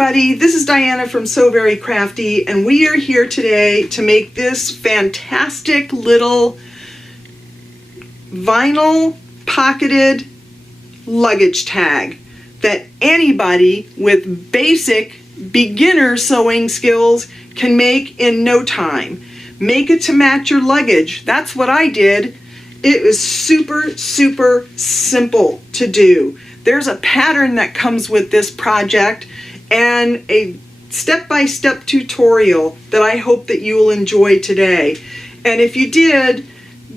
everybody, this is Diana from So Very Crafty, and we are here today to make this fantastic little vinyl pocketed luggage tag that anybody with basic beginner sewing skills can make in no time. Make it to match your luggage. That's what I did. It was super simple to do. There's a pattern that comes with this project and a step-by-step tutorial that I hope that you will enjoy today. And if you did,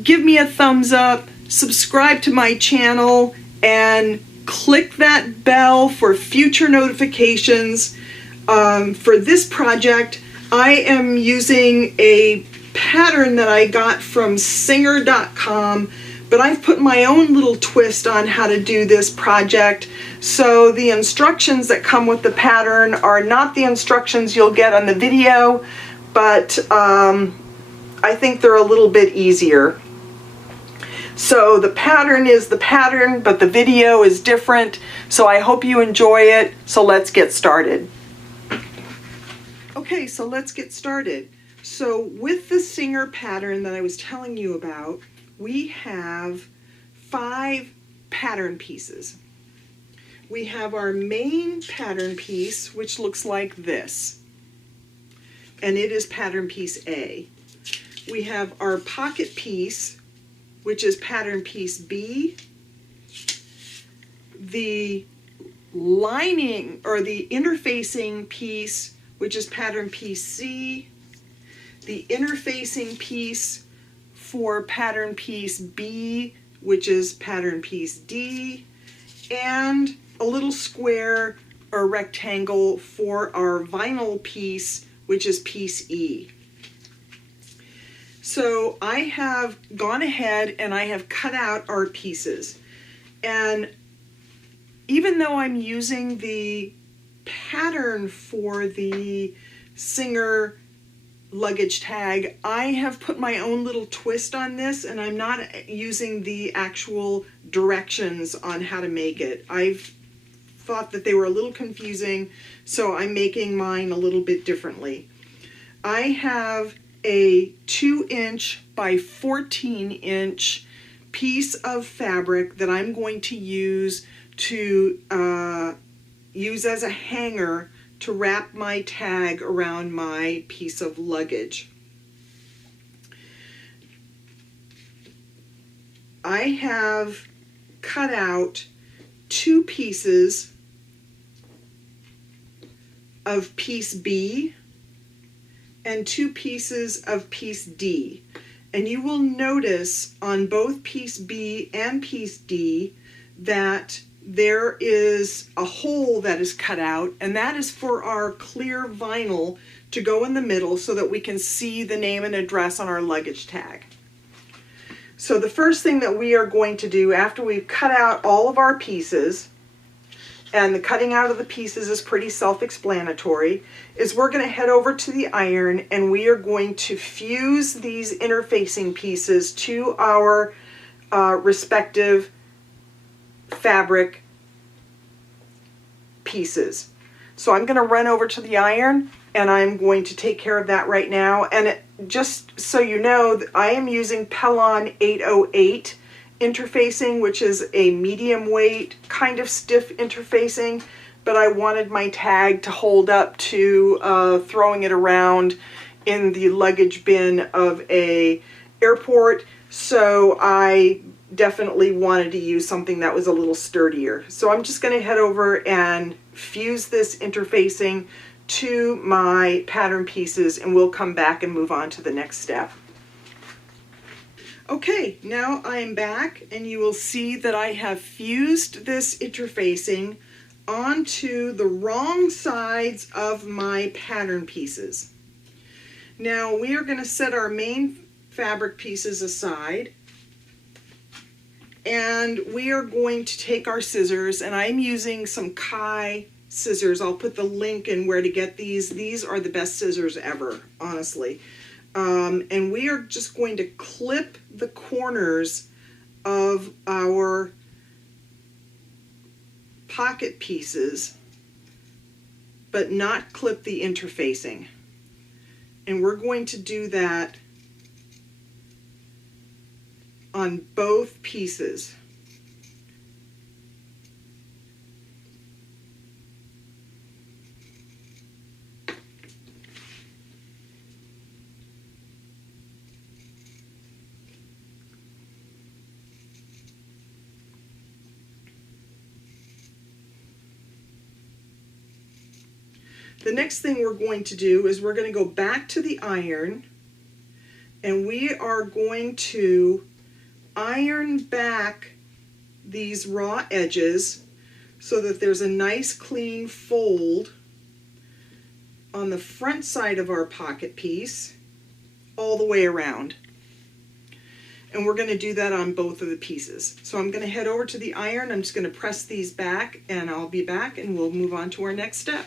give me a thumbs up, subscribe to my channel, and click that bell for future notifications. For this project, I am using a pattern that I got from singer.com, but I've put my own little twist on how to do this project. So the instructions that come with the pattern are not the instructions you'll get on the video, but I think they're a little bit easier. So the pattern is the pattern, but the video is different. So I hope you enjoy it. So let's get started. Okay, so let's get started. So with the Singer pattern that I was telling you about, we have 5 pattern pieces. We have our main pattern piece, which looks like this, and it is pattern piece A. We have our pocket piece, which is pattern piece B. The lining or the interfacing piece, which is pattern piece C. The interfacing piece for pattern piece B, which is pattern piece D, and a little square or rectangle for our vinyl piece, which is piece E. So I have gone ahead and I have cut out our pieces. And even though I'm using the pattern for the Singer luggage tag, I have put my own little twist on this, and I'm not using the actual directions on how to make it. I've thought that they were a little confusing, so I'm making mine a little bit differently. I have a 2-inch by 14-inch piece of fabric that I'm going to use as a hanger to wrap my tag around my piece of luggage. I have cut out 2 pieces of piece B and 2 pieces of piece D. And you will notice on both piece B and piece D that there is a hole that is cut out, and that is for our clear vinyl to go in the middle so that we can see the name and address on our luggage tag. So the first thing that we are going to do after we've cut out all of our pieces, and the cutting out of the pieces is pretty self-explanatory, is we're going to head over to the iron and we are going to fuse these interfacing pieces to our respective fabric pieces. So I'm going to run over to the iron and I'm going to take care of that right now. And just so you know, I am using Pellon 808 interfacing, which is a medium weight, kind of stiff interfacing, but I wanted my tag to hold up to throwing it around in the luggage bin of a airport, so I definitely wanted to use something that was a little sturdier. So I'm just going to head over and fuse this interfacing to my pattern pieces, and we'll come back and move on to the next step. Okay, now I'm back and you will see that I have fused this interfacing onto the wrong sides of my pattern pieces. Now we are going to set our main fabric pieces aside, and we are going to take our scissors, and I'm using some Kai scissors. I'll put the link in where to get these. These are the best scissors ever, honestly. And we are just going to clip the corners of our pocket pieces but not clip the interfacing. And we're going to do that on both pieces. The next thing we're going to do is we're going to go back to the iron, and we are going to iron back these raw edges so that there's a nice clean fold on the front side of our pocket piece all the way around. And we're going to do that on both of the pieces. So I'm going to head over to the iron. I'm just going to press these back, and I'll be back and we'll move on to our next step.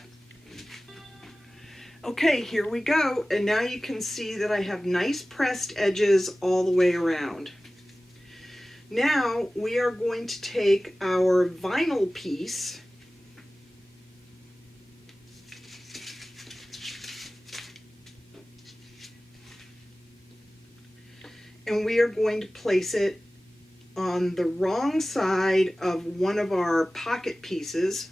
Okay, here we go. And now you can see that I have nice pressed edges all the way around. Now we are going to take our vinyl piece and we are going to place it on the wrong side of one of our pocket pieces.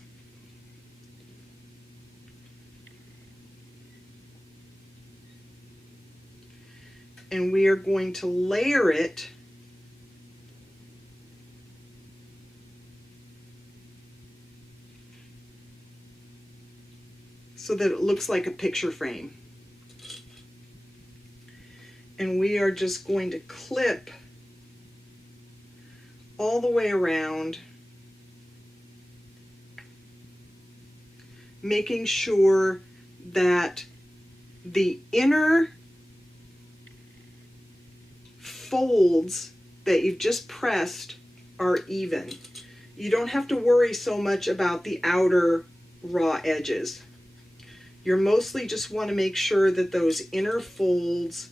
And we are going to layer it so that it looks like a picture frame. And we are just going to clip all the way around, making sure that the inner folds that you've just pressed are even. You don't have to worry so much about the outer raw edges. You mostly just want to make sure that those inner folds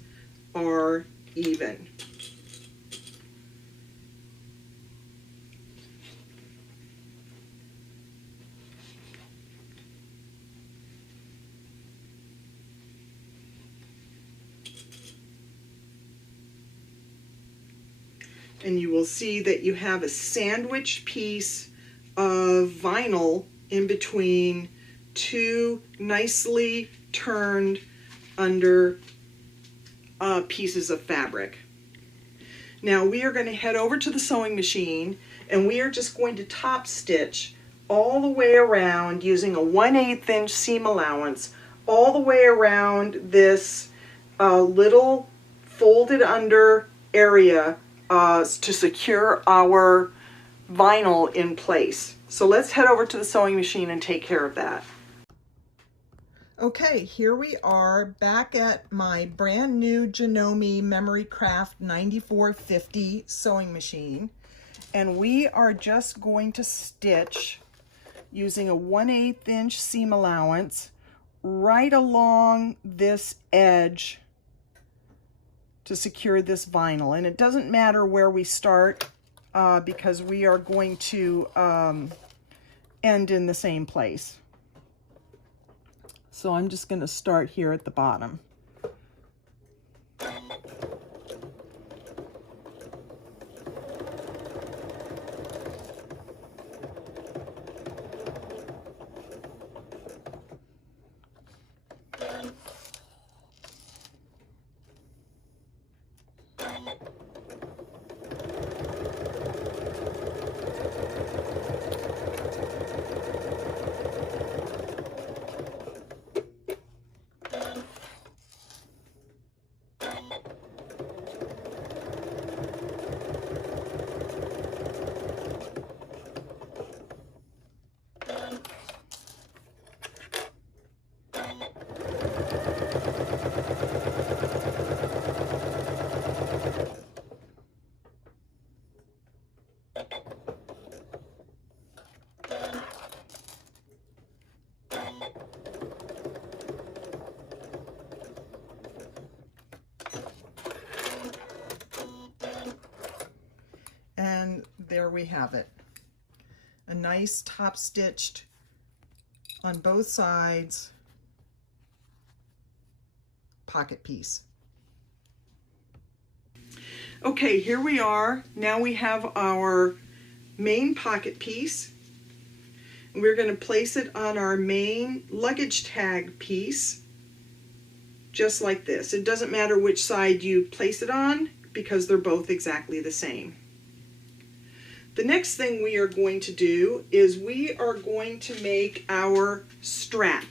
are even. And you will see that you have a sandwich piece of vinyl in between two nicely turned under pieces of fabric. Now we are going to head over to the sewing machine, and we are just going to top stitch all the way around using a 1/8 inch seam allowance all the way around this little folded under area to secure our vinyl in place. So let's head over to the sewing machine and take care of that. Okay, here we are back at my brand new Janome Memory Craft 9450 sewing machine, and we are just going to stitch using a 1/8 inch seam allowance right along this edge to secure this vinyl. And it doesn't matter where we start because we are going to end in the same place. So I'm just going to start here at the bottom. And there we have it. A nice top stitched on both sides pocket piece. Okay, here we are. Now we have our main pocket piece. We're going to place it on our main luggage tag piece, just like this. It doesn't matter which side you place it on because they're both exactly the same. The next thing we are going to do is we are going to make our strap.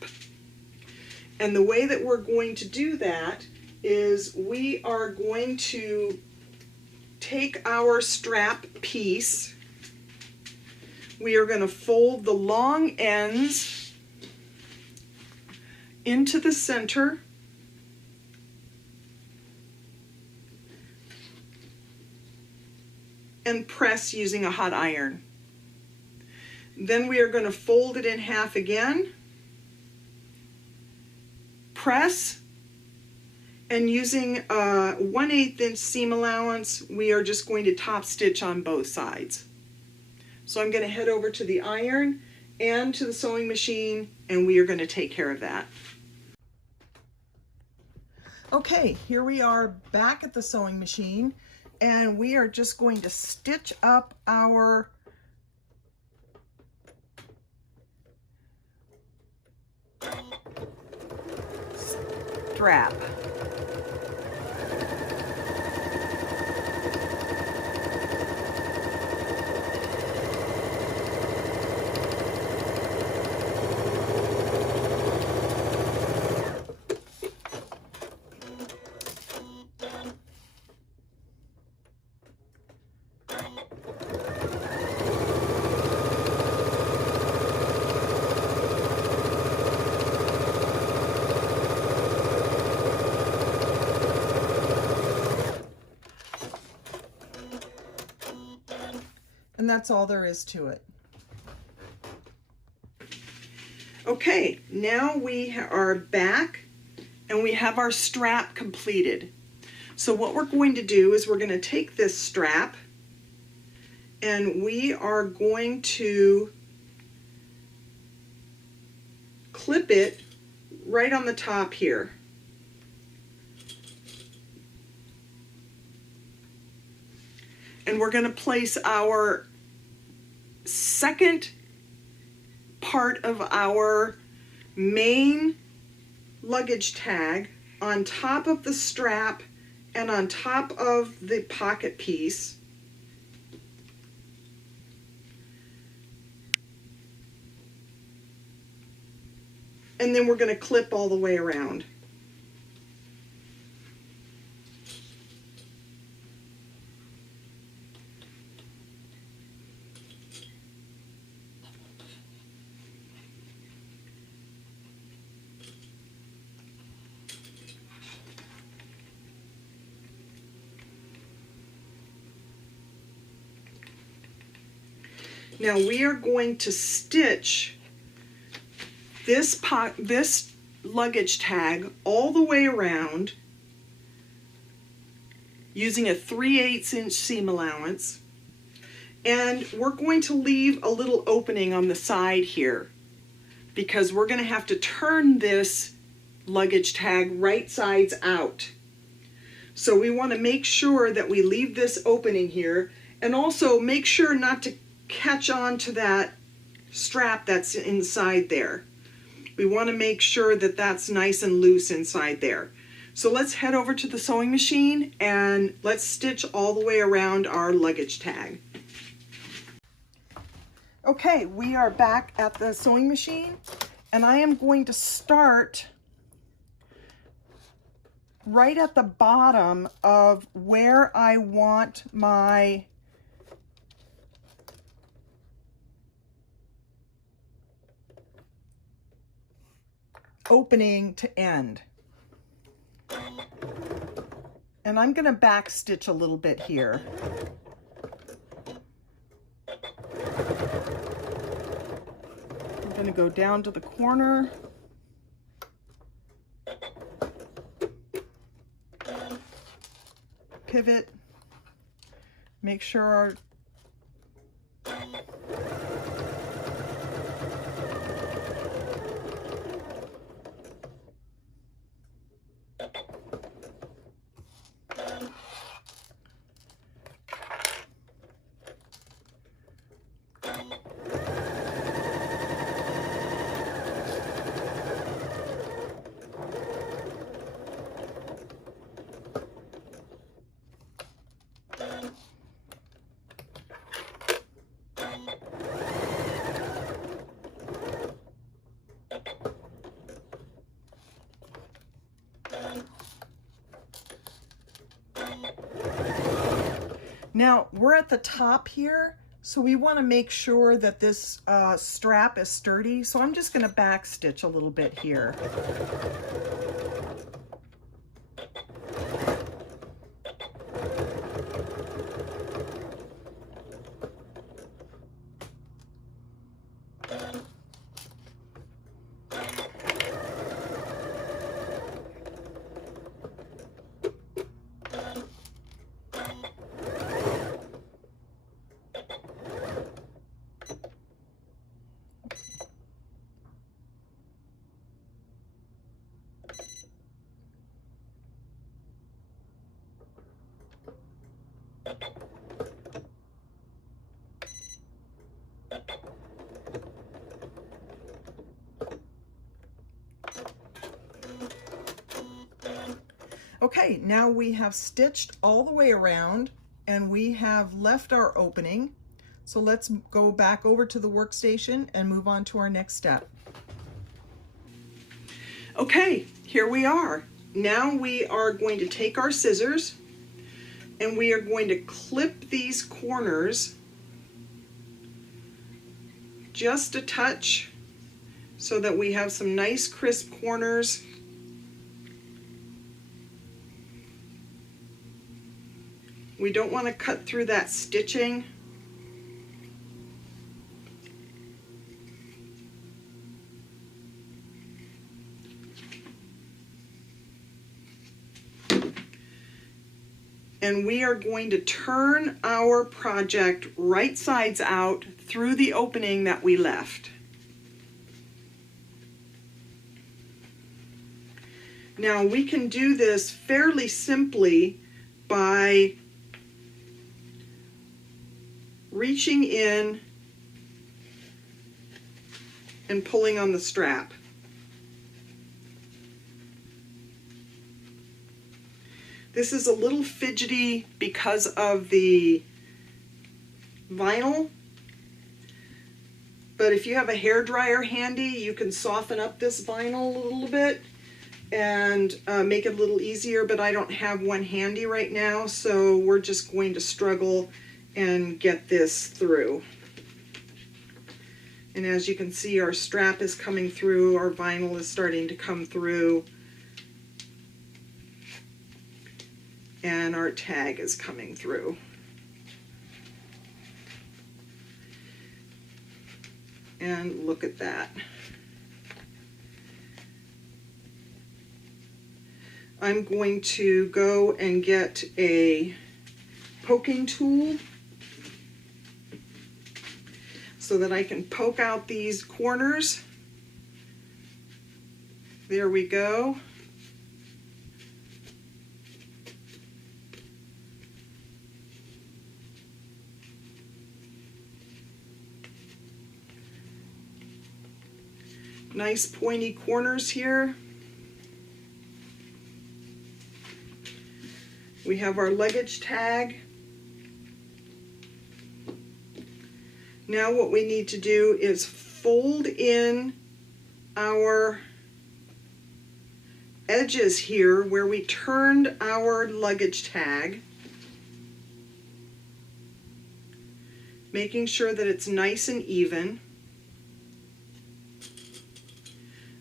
And the way that we're going to do that is we are going to take our strap piece. We are going to fold the long ends into the center and press using a hot iron. Then we are going to fold it in half again, press, and using a 1/8 inch seam allowance, we are just going to top stitch on both sides. So I'm going to head over to the iron and to the sewing machine, and we are going to take care of that. Okay, here we are back at the sewing machine, and we are just going to stitch up our strap. And that's all there is to it. Okay, now we are back and we have our strap completed. So what we're going to do is we're going to take this strap and we are going to clip it right on the top here. And we're going to place our second part of our main luggage tag on top of the strap and on top of the pocket piece. And then we're going to clip all the way around. Now we are going to stitch this luggage tag all the way around using a 3/8 inch seam allowance, and we're going to leave a little opening on the side here because we're going to have to turn this luggage tag right sides out. So we want to make sure that we leave this opening here, and also make sure not to catch on to that strap that's inside there. We want to make sure that that's nice and loose inside there. So let's head over to the sewing machine and let's stitch all the way around our luggage tag. Okay, we are back at the sewing machine, and I am going to start right at the bottom of where I want my opening to end. And I'm going to back stitch a little bit here. I'm going to go down to the corner. Pivot. Make sure our Now we're at the top here, so we want to make sure that this strap is sturdy. So I'm just going to back stitch a little bit here. Okay, now we have stitched all the way around and we have left our opening. So let's go back over to the workstation and move on to our next step. Okay, here we are. Now we are going to take our scissors and we are going to clip these corners just a touch so that we have some nice crisp corners. We don't want to cut through that stitching. And we are going to turn our project right sides out through the opening that we left. Now we can do this fairly simply by reaching in and pulling on the strap. This is a little fidgety because of the vinyl, but if you have a hair dryer handy, you can soften up this vinyl a little bit and make it a little easier, but I don't have one handy right now, so we're just going to struggle and get this through. And as you can see, our strap is coming through, our vinyl is starting to come through, and our tag is coming through. And look at that. I'm going to go and get a poking tool so that I can poke out these corners. There we go. Nice pointy corners here. We have our luggage tag. Now what we need to do is fold in our edges here where we turned our luggage tag, making sure that it's nice and even.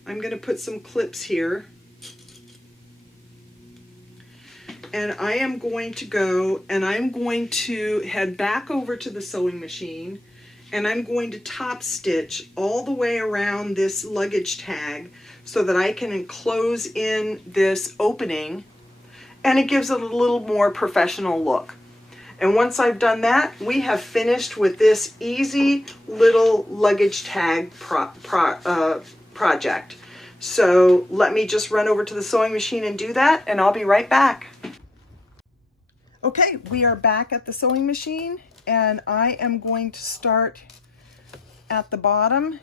I'm going to put some clips here. And I am going to go and I'm going to head back over to the sewing machine and I'm going to top stitch all the way around this luggage tag so that I can enclose in this opening and it gives it a little more professional look. And once I've done that, we have finished with this easy little luggage tag project. So let me just run over to the sewing machine and do that, and I'll be right back. Okay, we are back at the sewing machine, and I am going to start at the bottom.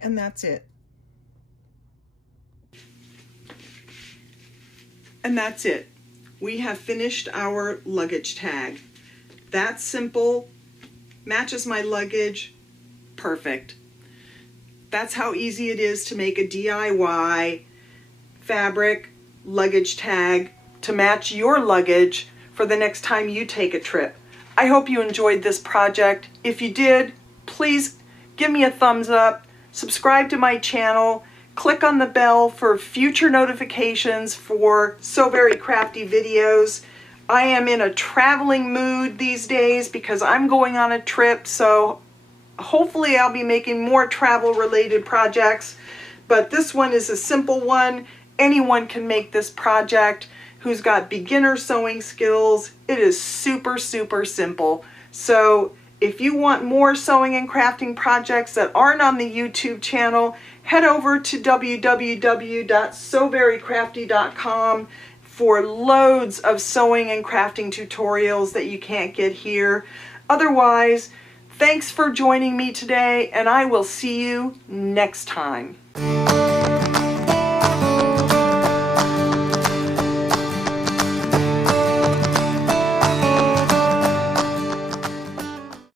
And that's it. And that's it. We have finished our luggage tag. That's simple, matches my luggage, perfect. That's how easy it is to make a DIY fabric luggage tag to match your luggage for the next time you take a trip. I hope you enjoyed this project. If you did, please give me a thumbs up, subscribe to my channel, click on the bell for future notifications for So Very Crafty videos. I am in a traveling mood these days because I'm going on a trip, so hopefully I'll be making more travel related projects, but this one is a simple one. Anyone can make this project who's got beginner sewing skills. It is super, super simple. So if you want more sewing and crafting projects that aren't on the YouTube channel, head over to www.soverycrafty.com for loads of sewing and crafting tutorials that you can't get here. Otherwise, thanks for joining me today, and I will see you next time.